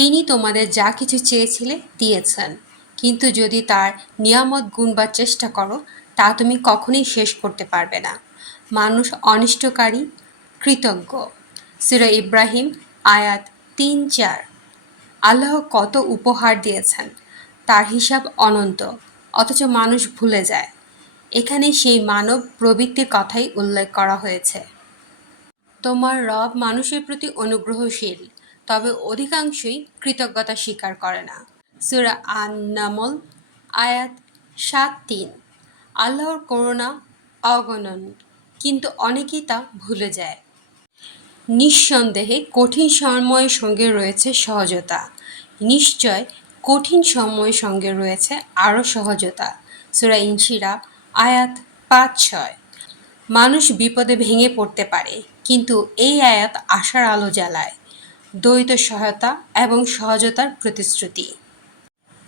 তিনি তোমাদের যা কিছু চেয়েছিলে দিয়েছেন। কিন্তু যদি তার নিয়ামত গুণবার চেষ্টা করো, তা তুমি কখনোই শেষ করতে পারবে না। মানুষ অনিষ্টকারী, কৃতজ্ঞ। সিরা ইব্রাহিম, আয়াত তিন চার। আল্লাহ কত উপহার দিয়েছেন, তার হিসাব অনন্ত, অথচ মানুষ ভুলে যায়। এখানে সেই মানব প্রবৃত্তির কথাই উল্লেখ করা হয়েছে। তোমার রব মানুষের প্রতি অনুগ্রহশীল তবে অধিকাংশই কৃতজ্ঞতা স্বীকার করে না। সুরা আন নামল আয়াত সাত তিন। আল্লাহর করুণা অগণন, কিন্তু অনেকেই তা ভুলে যায়। নিঃসন্দেহে কঠিন সময়ের সঙ্গে রয়েছে সহজতা। নিশ্চয় কঠিন সময়ের সঙ্গে রয়েছে আরও সহজতা। সুরা ইনশিরা, আয়াত পাঁচ ছয়। মানুষ বিপদে ভেঙে পড়তে পারে, কিন্তু এই আয়াত আশার আলো জ্বালায়। দ্বৈত সহায়তা এবং সহজতার প্রতিশ্রুতি।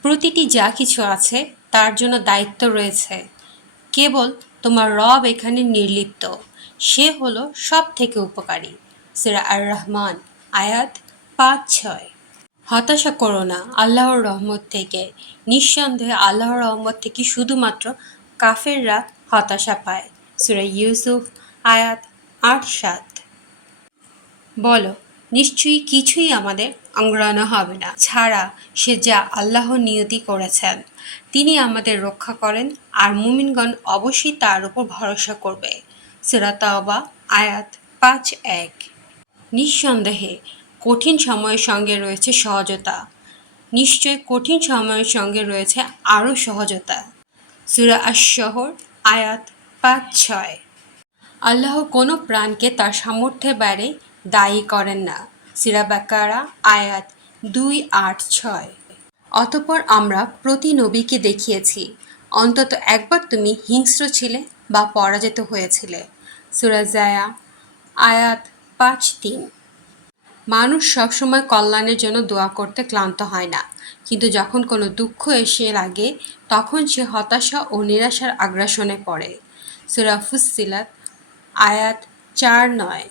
প্রতিটি যা কিছু আছে, তার জন্য দায়িত্ব রয়েছে। কেবল তোমার রব এখানে নির্লিপ্ত। সে হলো সব থেকে উপকারী। সিরা আর রহমান আয়াত পাঁচ ছয় হতাশা করো না, আল্লাহর রহমত থেকে। নিঃসন্দেহে আল্লাহর রহমত থেকে শুধুমাত্র কাফেররা হতাশা পায়। সুরা ইউসুফ, আয়াত আট সাত বলো নিশ্চয়ই কিছুই আমাদের অঙ্গরানো হবে না। ছাড়া সে যা আল্লাহ নিয়তি করেছেন, তিনি আমাদের রক্ষা করেন আর মুমিনগণ অবশ্যই তার উপর ভরসা করবে। সেরা তাওবা, আয়াত পাঁচ, এক। নিঃসন্দেহে কঠিন সময়ের সঙ্গে রয়েছে সহজতা। নিশ্চয় কঠিন সময়ের সঙ্গে রয়েছে আরও সহজতা। সুরা আশহর আয়াত পাঁচ, ছয়। আল্লাহ কোনো প্রাণকে তার সামর্থ্যের বাইরে দায়ী করেন না। সিরা বাকারা আয়াত দুই আট ছয়। অতপর আমরা প্রতি নবীকে দেখিয়েছি, অন্তত একবার তুমি হিংস্র ছিলে বা পরাজিত হয়েছিলে। সুরা জায়া, আয়াত পাঁচ তিন। মানুষ সবসময় কল্যাণের জন্য দোয়া করতে ক্লান্ত হয় না, কিন্তু যখন কোনো দুঃখ এসে লাগে, তখন সে হতাশা ও নিরাশার আগ্রাসনে পড়ে। সুরা ফুসিলাত আয়াত চার নয়।